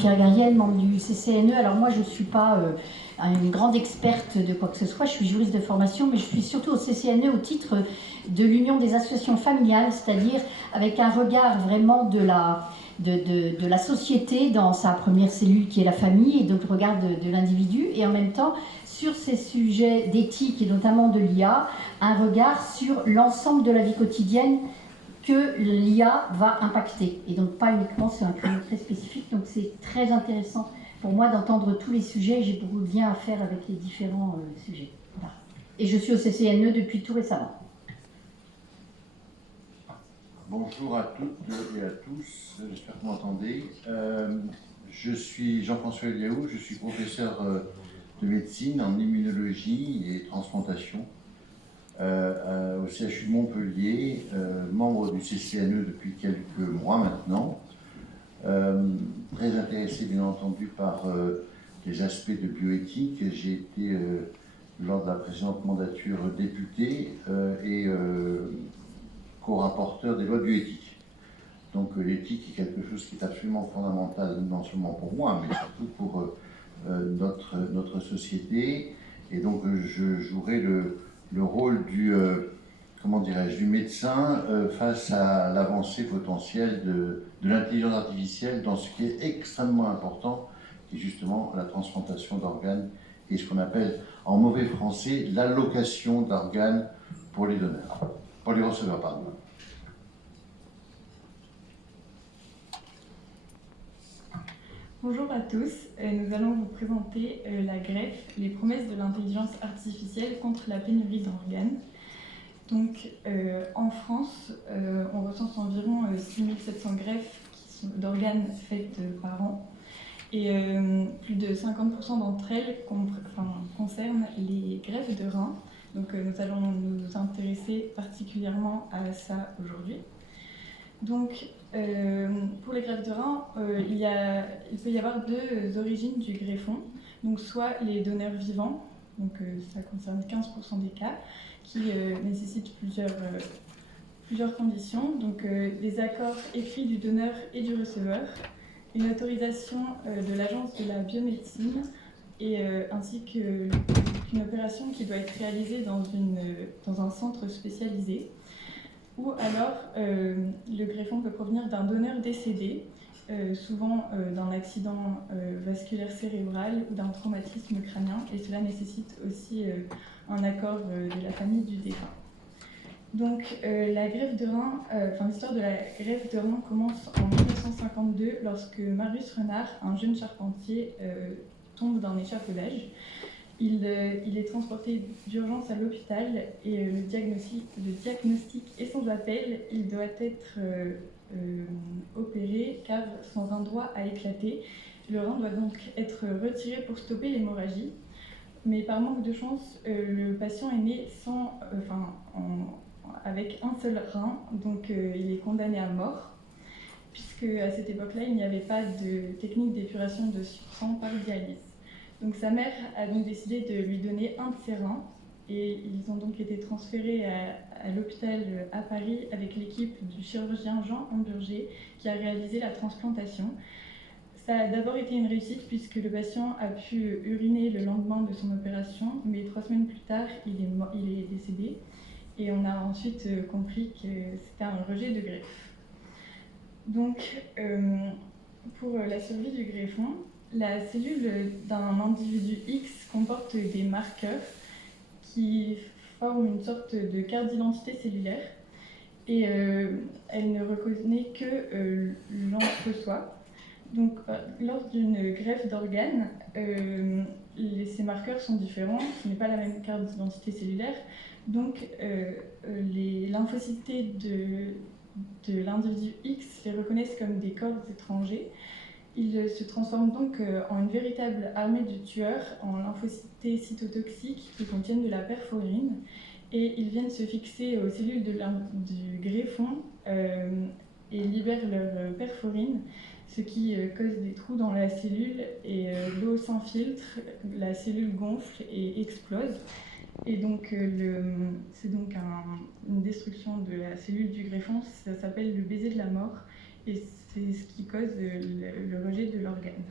Pierre Gariel, membre du CCNE. Alors moi, je ne suis pas une grande experte de quoi que ce soit, je suis juriste de formation, mais je suis surtout au CCNE au titre de l'Union des associations familiales, c'est-à-dire avec un regard vraiment de la société dans sa première cellule qui est la famille, et donc le regard de l'individu, et en même temps sur ces sujets d'éthique et notamment de l'IA, un regard sur l'ensemble de la vie quotidienne que l'IA va impacter, et donc pas uniquement sur un créneau très spécifique. Donc c'est très intéressant pour moi d'entendre tous les sujets. J'ai beaucoup de liens à faire avec les différents sujets. Voilà. Et je suis au CCNE depuis tout récemment. Bonjour à toutes et à tous, j'espère que vous m'entendez. Je suis Jean-François Eliaou, je suis professeur de médecine en immunologie et transplantation au CHU de Montpellier, membre du CCNE depuis quelques mois maintenant. Très intéressé bien entendu par les aspects de bioéthique. J'ai été lors de la précédente mandature député et co-rapporteur des lois de bioéthique. Donc l'éthique est quelque chose qui est absolument fondamental, non seulement pour moi, mais surtout pour notre société. Et donc je jouerai le rôle du, du médecin face à l'avancée potentielle de l'intelligence artificielle dans ce qui est extrêmement important, qui est justement la transplantation d'organes et ce qu'on appelle en mauvais français l'allocation d'organes pour les donneurs, pour les receveurs, pardon. Bonjour à tous, nous allons vous présenter la greffe, les promesses de l'intelligence artificielle contre la pénurie d'organes. Donc en France, on recense environ 6700 greffes d'organes faites par an, et plus de 50% d'entre elles concernent les greffes de reins. Donc nous allons nous intéresser particulièrement à ça aujourd'hui. Donc, pour les greffes de reins, il peut y avoir deux origines du greffon. Donc, soit les donneurs vivants, donc ça concerne 15% des cas, qui nécessitent plusieurs conditions. Donc, des accords écrits du donneur et du receveur, une autorisation de l'Agence de la biomédecine, et ainsi qu'une opération qui doit être réalisée dans un centre spécialisé. Ou alors, le greffon peut provenir d'un donneur décédé, souvent d'un accident vasculaire cérébral ou d'un traumatisme crânien, et cela nécessite aussi un accord de la famille du défunt. Donc, la greffe de rein, l'histoire de la greffe de rein commence en 1952, lorsque Marius Renard, un jeune charpentier, tombe d'un échafaudage. Il est transporté d'urgence à l'hôpital et le diagnostic est sans appel. Il doit être opéré car son rein droit a éclaté. Le rein doit donc être retiré pour stopper l'hémorragie. Mais par manque de chance, le patient est né avec un seul rein, donc il est condamné à mort, puisque à cette époque-là, il n'y avait pas de technique d'épuration de sang par dialyse. Donc sa mère a donc décidé de lui donner un de ses reins, et ils ont donc été transférés à l'hôpital à Paris avec l'équipe du chirurgien Jean Hamburger qui a réalisé la transplantation. Ça a d'abord été une réussite puisque le patient a pu uriner le lendemain de son opération, mais 3 semaines plus tard, il est décédé, et on a ensuite compris que c'était un rejet de greffe. Donc pour la survie du greffon, la cellule d'un individu X comporte des marqueurs qui forment une sorte de carte d'identité cellulaire, et elle ne reconnaît que l'entre-soi. Donc, lors d'une greffe d'organes, ces marqueurs sont différents, ce n'est pas la même carte d'identité cellulaire. Donc, les lymphocytes de l'individu X les reconnaissent comme des corps étrangers. Ils se transforment donc en une véritable armée de tueurs, en lymphocytes cytotoxiques qui contiennent de la perforine, et ils viennent se fixer aux cellules du greffon et libèrent leur perforine, ce qui cause des trous dans la cellule, et l'eau s'infiltre, la cellule gonfle et explose. Et donc, c'est donc une destruction de la cellule du greffon, ça s'appelle le baiser de la mort. Et c'est ce qui cause le rejet de l'organe.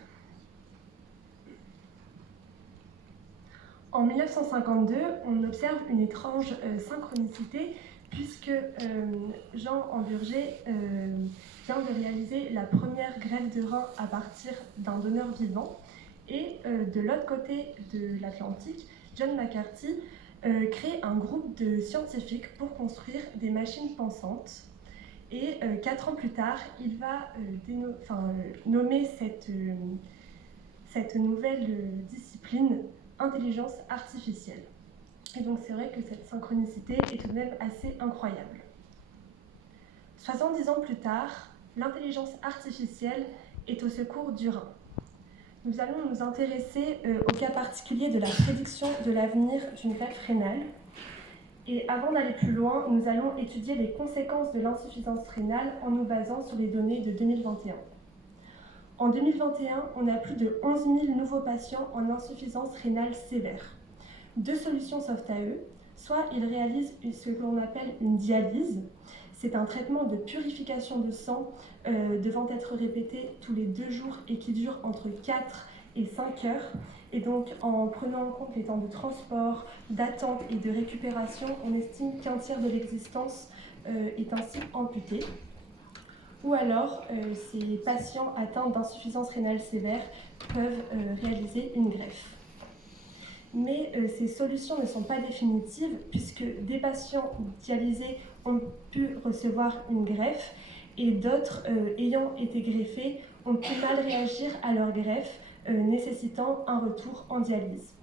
En 1952, on observe une étrange synchronicité puisque Jean Hamburger vient de réaliser la première greffe de rein à partir d'un donneur vivant. Et de l'autre côté de l'Atlantique, John McCarthy crée un groupe de scientifiques pour construire des machines pensantes. Et 4 ans plus tard, il va nommer cette nouvelle discipline intelligence artificielle. Et donc c'est vrai que cette synchronicité est tout de même assez incroyable. 70 ans plus tard, l'intelligence artificielle est au secours du rein. Nous allons nous intéresser au cas particulier de la prédiction de l'avenir d'une greffe rénale. Et avant d'aller plus loin, nous allons étudier les conséquences de l'insuffisance rénale en nous basant sur les données de 2021. En 2021, on a plus de 11 000 nouveaux patients en insuffisance rénale sévère. 2 solutions s'offrent à eux. Soit ils réalisent ce que l'on appelle une dialyse. C'est un traitement de purification de sang devant être répété tous les 2 jours et qui dure entre 4 et 5 heures. Et donc, en prenant en compte les temps de transport, d'attente et de récupération, on estime qu'un tiers de l'existence est ainsi amputé. Ou alors, ces patients atteints d'insuffisance rénale sévère peuvent réaliser une greffe. Mais ces solutions ne sont pas définitives puisque des patients dialysés ont pu recevoir une greffe et d'autres ayant été greffés ont pu mal réagir à leur greffe, nécessitant un retour en dialyse.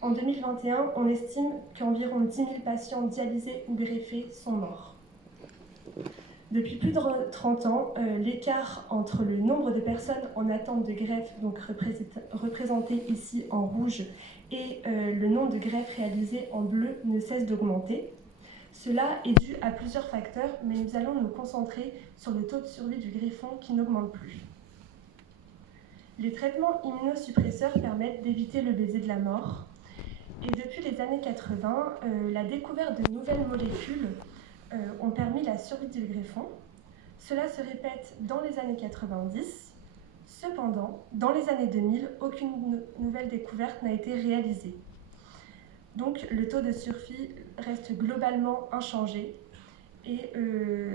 En 2021, on estime qu'environ 10 000 patients dialysés ou greffés sont morts. Depuis plus de 30 ans, l'écart entre le nombre de personnes en attente de greffe, donc représenté ici en rouge, et le nombre de greffes réalisées en bleu ne cesse d'augmenter. Cela est dû à plusieurs facteurs, mais nous allons nous concentrer sur le taux de survie du greffon qui n'augmente plus. Les traitements immunosuppresseurs permettent d'éviter le baiser de la mort. Et depuis les années 80, la découverte de nouvelles molécules ont permis la survie du greffon. Cela se répète dans les années 90. Cependant, dans les années 2000, aucune nouvelle découverte n'a été réalisée. Donc le taux de survie reste globalement inchangé et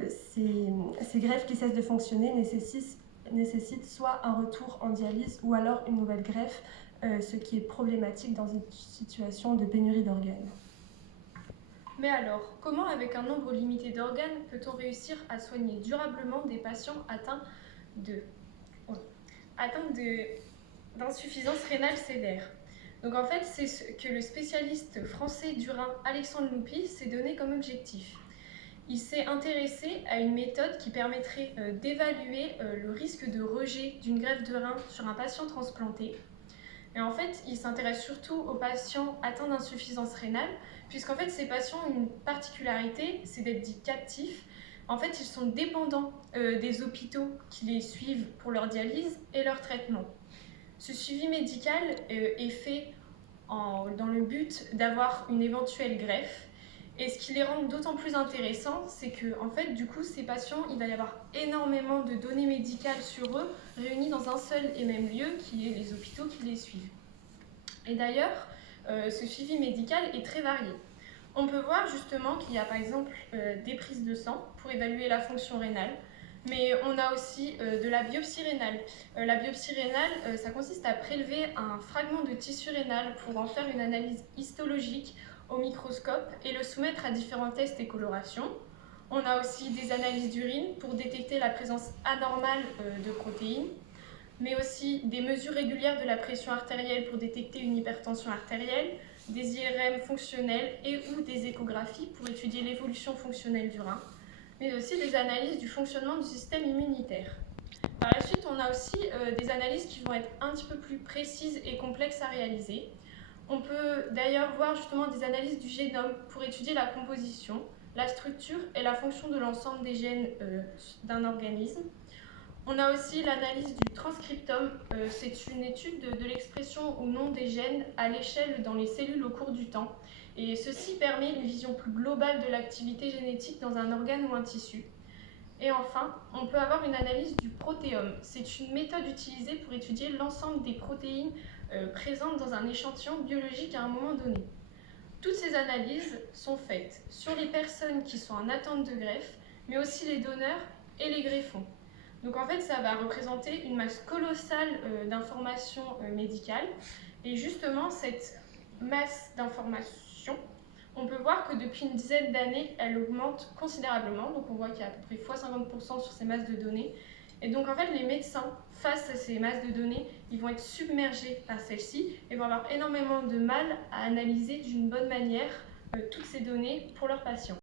ces greffes qui cessent de fonctionner nécessitent soit un retour en dialyse ou alors une nouvelle greffe, ce qui est problématique dans une situation de pénurie d'organes. Mais alors, comment avec un nombre limité d'organes peut-on réussir à soigner durablement des patients atteints d'insuffisance rénale sévère? Donc en fait, c'est ce que le spécialiste français du rein Alexandre Loupy s'est donné comme objectif. Il s'est intéressé à une méthode qui permettrait d'évaluer le risque de rejet d'une greffe de rein sur un patient transplanté. Et en fait, il s'intéresse surtout aux patients atteints d'insuffisance rénale, puisqu'en fait, ces patients ont une particularité, c'est d'être dits captifs. En fait, ils sont dépendants des hôpitaux qui les suivent pour leur dialyse et leur traitement. Ce suivi médical est fait dans le but d'avoir une éventuelle greffe. Et ce qui les rend d'autant plus intéressants, c'est que, en fait, du coup, ces patients, il va y avoir énormément de données médicales sur eux, réunies dans un seul et même lieu, qui est les hôpitaux qui les suivent. Et d'ailleurs, ce suivi médical est très varié. On peut voir justement qu'il y a par exemple des prises de sang pour évaluer la fonction rénale, mais on a aussi de la biopsie rénale. La biopsie rénale, ça consiste à prélever un fragment de tissu rénal pour en faire une analyse histologique au microscope et le soumettre à différents tests et colorations. On a aussi des analyses d'urine pour détecter la présence anormale de protéines, mais aussi des mesures régulières de la pression artérielle pour détecter une hypertension artérielle, des IRM fonctionnels et ou des échographies pour étudier l'évolution fonctionnelle du rein, mais aussi des analyses du fonctionnement du système immunitaire. Par la suite, on a aussi des analyses qui vont être un petit peu plus précises et complexes à réaliser. On peut d'ailleurs voir justement des analyses du génome pour étudier la composition, la structure et la fonction de l'ensemble des gènes d'un organisme. On a aussi l'analyse du transcriptome, c'est une étude de l'expression ou non des gènes à l'échelle dans les cellules au cours du temps. Et ceci permet une vision plus globale de l'activité génétique dans un organe ou un tissu. Et enfin, on peut avoir une analyse du protéome. C'est une méthode utilisée pour étudier l'ensemble des protéines présentes dans un échantillon biologique à un moment donné. Toutes ces analyses sont faites sur les personnes qui sont en attente de greffe, mais aussi les donneurs et les greffons. Donc en fait, ça va représenter une masse colossale d'informations médicales. Et justement, cette masse d'informations, on peut voir que depuis une dizaine d'années, elle augmente considérablement. Donc on voit qu'il y a à peu près x50% sur ces masses de données. Et donc en fait, les médecins, face à ces masses de données, ils vont être submergés par celles-ci et vont avoir énormément de mal à analyser d'une bonne manière toutes ces données pour leurs patients.